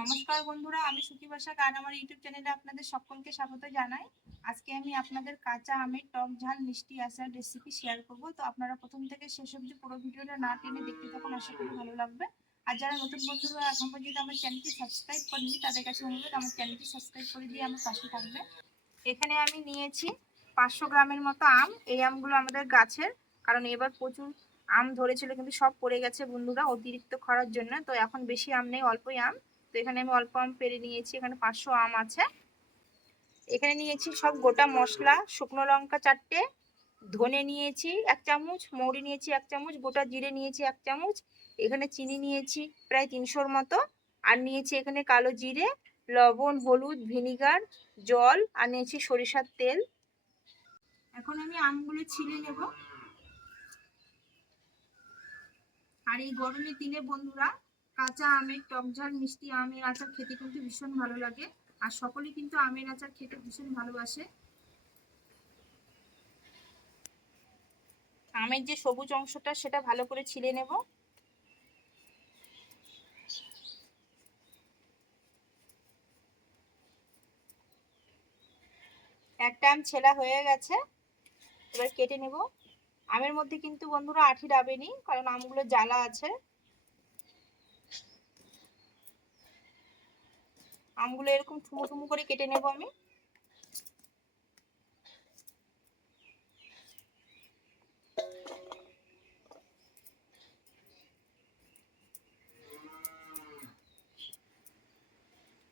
নমস্কার বন্ধুরা, আমি সুখী বাসাক আর আমার ইউটিউব চ্যানেলে আপনাদের সকলকে স্বাগত জানাই। আজকে আমি আপনাদের কাঁচা আমের টক ঝাল মিষ্টি আচার রেসিপি শেয়ার করব। তো আপনারা প্রথম থেকে শেষ অবধি পুরো ভিডিওটা না টেনে দেখতে থাকুন, আশা করি ভালো লাগবে। আর যারা নতুন বন্ধুরা, এখন পর্যন্ত আমার চ্যানেলটি সাবস্ক্রাইব করেনি তাদের কাছে অনুরোধ, আমার চ্যানেলটি সাবস্ক্রাইব করে দিয়ে আমার পাশে থাকবে। এখানে আমি নিয়েছি পাঁচশো গ্রামের মতো আম। এই আমগুলো আমাদের গাছের, কারণ এবার প্রচুর আম ধরেছিল, কিন্তু সব পড়ে গেছে বন্ধুরা অতিরিক্ত খরার জন্য। তো এখন বেশি আম নেই, অল্পই আম। তো এখানে আমি অল্প আম পেরে নিয়েছি, এখানে পাঁচশো আম আছে। এখানে নিয়েছি সব গোটা মশলা, শুকনো লঙ্কা চারটে, ধনে নিয়েছি এক চামচ, মৌরি নিয়েছি এক চামচ, গোটা জিরে নিয়েছি এক চামচ, এখানে চিনি নিয়েছি প্রায় তিনশোর মতো, আর নিয়েছি এখানে কালো জিরে, লবণ, হলুদ, ভিনিগার, জল, আর নিয়েছি সরিষার তেল। এখন আমি আমগুলো ছিলে নেব। আর এই গরমের দিনে বন্ধুরা কাঁচা আমের, টক ঝাল, মিষ্টি আমের আচার খেতে কিন্তু ভীষণ ভালো লাগে। আর সকলেই কিন্তু আমের আচার খেতে ভীষণ ভালোবাসে। আমের যে সবুজ অংশটা, সেটা ভালো করে ছিলে নেব। একটা আম ছেলা হয়ে গেছে, এবার কেটে নেব। আমের মধ্যে কিন্তু বন্ধুরা আঠি ডাবেনি কারণ আমগুলো জ্বালা আছে। আমগুলো এরকম ঠুমো ঠুমো করে কেটে নেব আমি।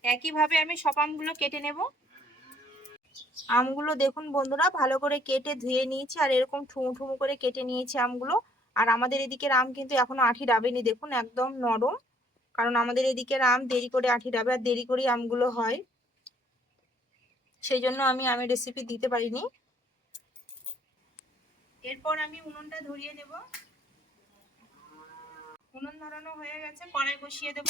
একইভাবে আমি সব আমগুলো কেটে নেব। আমগুলো দেখুন বন্ধুরা, ভালো করে কেটে ধুয়ে নিয়েছি আর এরকম ঠুমো ঠুমো করে কেটে নিয়েছি আমগুলো। আর আমাদের এদিকের আম কিন্তু এখনও আঠি ডাবেনি, দেখুন একদম নরম। কারণ আমাদের এদিকের আম দেরি করে আঠি ডাবে আর দেরি করেই আমগুলো হয়। সেই জন্য আমি আমের রেসিপি দিতে পারিনি। এরপর আমি উনুনটা ধরিয়ে দেব। উনুন ধরানো হয়ে গেছে, কড়াই বসিয়ে দেব।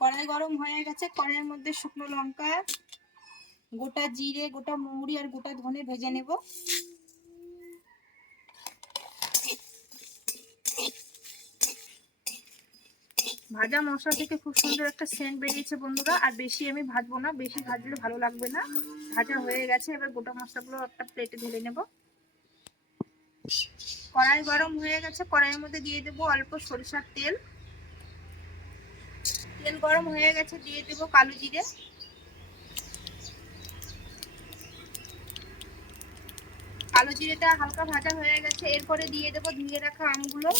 কড়াই গরম হয়ে গেছে, কড়াইয়ের মধ্যে শুকনো লঙ্কা, গোটা জিরে, গোটা মৌরি আর গোটা ধনে ভেজে নেব। ভাজা মশলা থেকে খুব সুন্দর একটা সেন্ট বেরিয়েছে বন্ধুরা। আর বেশি আমি ভাজবো না, বেশি ভাজলে ভালো লাগবে না। ভাজা হয়ে গেছে, এবার গোটা মশলাগুলো একটা প্লেটে ঢেলে নেব। কড়াই গরম হয়ে গেছে, কড়াইয়ের মধ্যে দিয়ে দেবো অল্প সরিষার তেল। তেল গরম হয়ে গেছে, দিয়ে দেবো কালো জিরে। কালো জিরেটা হালকা ভাজা হয়ে গেছে, এরপরে দিয়ে দেবো ধুয়ে রাখা আমগুলো।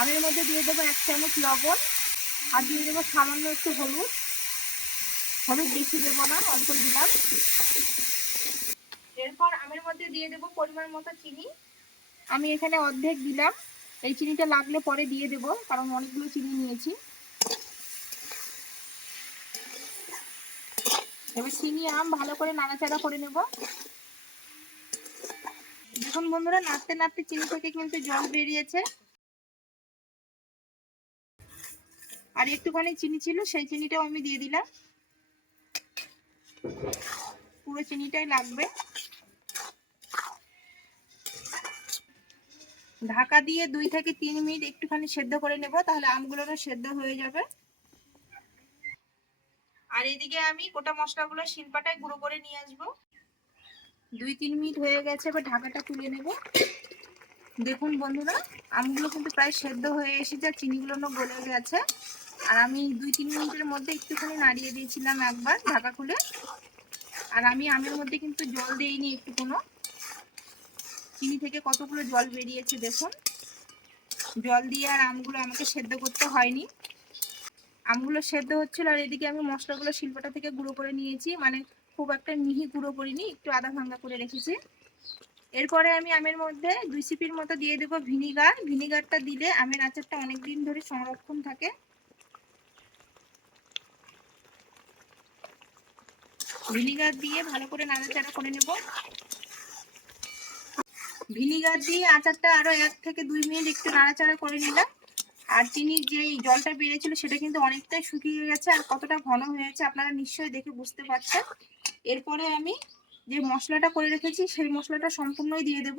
আমের মধ্যে দিয়ে দেবো এক চামচ লবণ আর দিয়ে দেবো সামান্য একটু হলুদ। হলুদ বেশি দেবো না, অল্প দিলাম। এরপর আমের মধ্যে দিয়ে দেবো পরিমাণ মতো চিনি। আমি এখানে অর্ধেক দিলাম। এই চিনিটা লাগলে পরে দিয়ে দেবো, কারণ অনেকগুলো চিনি নিয়েছি। এবার চিনি আম ভালো করে নাড়াচাড়া করে নেব। দেখুন বন্ধুরা, নাড়তে নাড়তে চিনি থেকে কিন্তু জল বেরিয়েছে। আর একটুখানি চিনি ছিল, সেই চিনিটাও আমি দিয়ে দিলাম। পুরো চিনিটাই লাগবে। ঢাকা দিয়ে দুই থেকে তিন মিনিট একটুখানি সেদ্ধ করে নেব, তাহলে আমগুলোরও সেদ্ধ হয়ে যাবে। আর এদিকে আমি গোটা মশলাগুলো শিলপাটায় গুঁড়ো করে নিয়ে আসব। দুই তিন মিনিট হয়ে গেছে, এবার ঢাকাটা তুলে নেব। দেখুন বন্ধুরা, আমগুলো কিন্তু প্রায় সেদ্ধ হয়ে এসেছে চিনিগুলো গলে গেছে। আর আমি দুই, তিন মিনিটের মধ্যে একটুখানি নাড়িয়ে দিয়েছিলাম একবার ঢাকা খুলে। আর আমি আমের মধ্যে কিন্তু জল দিইনি একটু কোনো চিনি থেকে কতগুলো জল বেরিয়েছে দেখুন। জল দিয়ে আর আমগুলো আমাকে সেদ্ধ করতে হয়নি। আমগুলো সেদ্ধ হচ্ছিল আর এদিকে আমি মশলাগুলো শিল্পটা থেকে গুঁড়ো করে নিয়েছি। মানে খুব একটা মিহি গুঁড়ো করিনি, একটু আধা ভাঙ্গা করে রেখেছি। এরপরে আমি আমের মধ্যে দুই সিপির মতো দিয়ে দেবো ভিনিগার। ভিনিগারটা দিলে আমের আচারটা অনেক দিন ধরে সংরক্ষণ থাকে। ভিনিগার দিয়ে ভালো করে নাড়াচাড়া করে নেব। ভিনিগার দিয়ে আচারটা আরও এক থেকে দুই মিনিট একটু নাড়াচাড়া করে নিলাম। আর চিনির যে জলটা বেড়েছিল সেটা কিন্তু অনেকটাই শুকিয়ে গেছে আর কতটা ঘন হয়েছে আপনারা নিশ্চয়ই দেখে বুঝতে পারছেন। এরপরে আমি যে মশলাটা করে রেখেছি সেই মশলাটা সম্পূর্ণই দিয়ে দেব।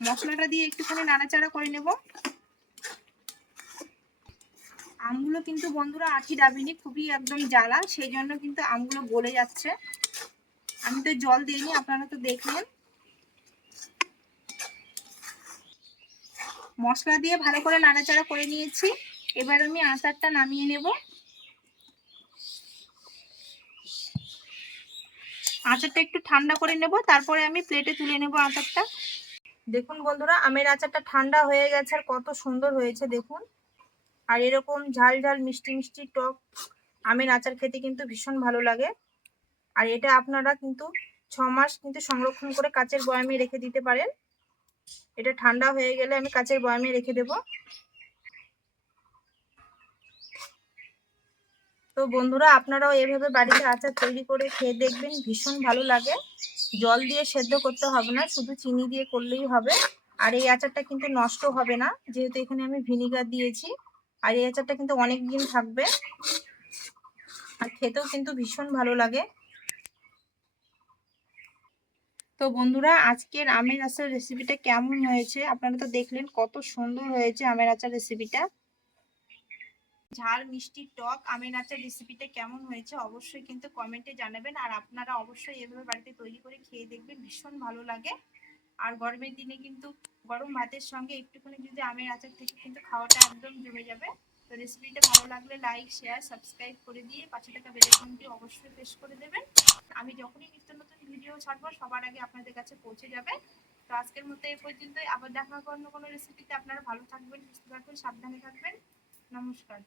মশলাটা দিয়ে একটুখানি নাড়াচাড়া করে নেব। আমগুলো কিন্তু বন্ধুরা আঠি ডাবিনি খুবই একদম জ্বালা, সেই জন্য কিন্তু আমগুলো গলে যাচ্ছে। আমি তো জল দিইনি, আপনারা তো দেখলেন। মশলা দিয়ে ভালো করে নাড়াচাড়া করে নিয়েছি। এবার আমি আচারটা নামিয়ে নেব। আচারটা একটু ঠান্ডা করে নেব, তারপরে আমি প্লেটে তুলে নেব আচারটা। দেখুন বন্ধুরা, আমের আচারটা ঠান্ডা হয়ে গেছে আর কত সুন্দর হয়েছে, দেখুন। আর এরকম ঝাল ঝাল, মিষ্টি মিষ্টি টক আমের আচার খেতে কিন্তু ভীষণ ভালো লাগে। আর এটা আপনারা কিন্তু ছ মাস কিন্তু সংরক্ষণ করে কাচের বয়ামে রেখে দিতে পারেন। এটা ঠান্ডা হয়ে গেলে আমি কাচের বয়ামে রেখে দেব। তো বন্ধুরা, আপনারাও এভাবে বাড়িতে আচার তৈরি করে খেয়ে দেখবেন, ভীষণ ভালো লাগে। জল দিয়ে সেদ্ধ করতে হবে না, শুধু চিনি দিয়ে করলেই হবে। আর এই আচারটা কিন্তু নষ্ট হবে না, যেহেতু এখানে আমি ভিনিগার দিয়েছি। আর এই আচারটা কিন্তু অনেক দিন থাকবে। আর খেতেও কিন্তু ভীষণ ভালো লাগে। তো বন্ধুরা, আজকের আমের আচার রেসিপিটা কেমন হয়েছে? আপনারা তো দেখলেন কত সুন্দর হয়েছে আমের আচার রেসিপিটা ঝাল, মিষ্টি, টক, আমের আচার রেসিপিটা কেমন হয়েছে অবশ্যই কিন্তু কমেন্টে জানাবেন। আর আপনারা অবশ্যই এভাবে বাড়িতে তৈরি করে খেয়ে দেখবেন, ভীষণ ভালো লাগে। আর গরমের দিনে কিন্তু গরম ভাতের সঙ্গে একটুখানি যদি আমের আচার থেকে কিন্তু খাওয়াটা একদম জমে যাবে। তো রেসিপিটা ভালো লাগলে লাইক শেয়ার সাবস্ক্রাইব করে দিয়ে পাশে থাকা বেলাইকনটি অবশ্যই প্রেস করে দেবেন। আমি যখনই নিত্য নতুন ভিডিও ছাড়বো, সবার আগে আপনাদের কাছে পৌঁছে যাবে। তো আজকের মতো এই পর্যন্তই। আবার দেখা অন্য কোনো রেসিপিতে আপনারা ভালো থাকবেন, সুস্থ থাকবেন, সাবধানে থাকবেন। নমস্কার।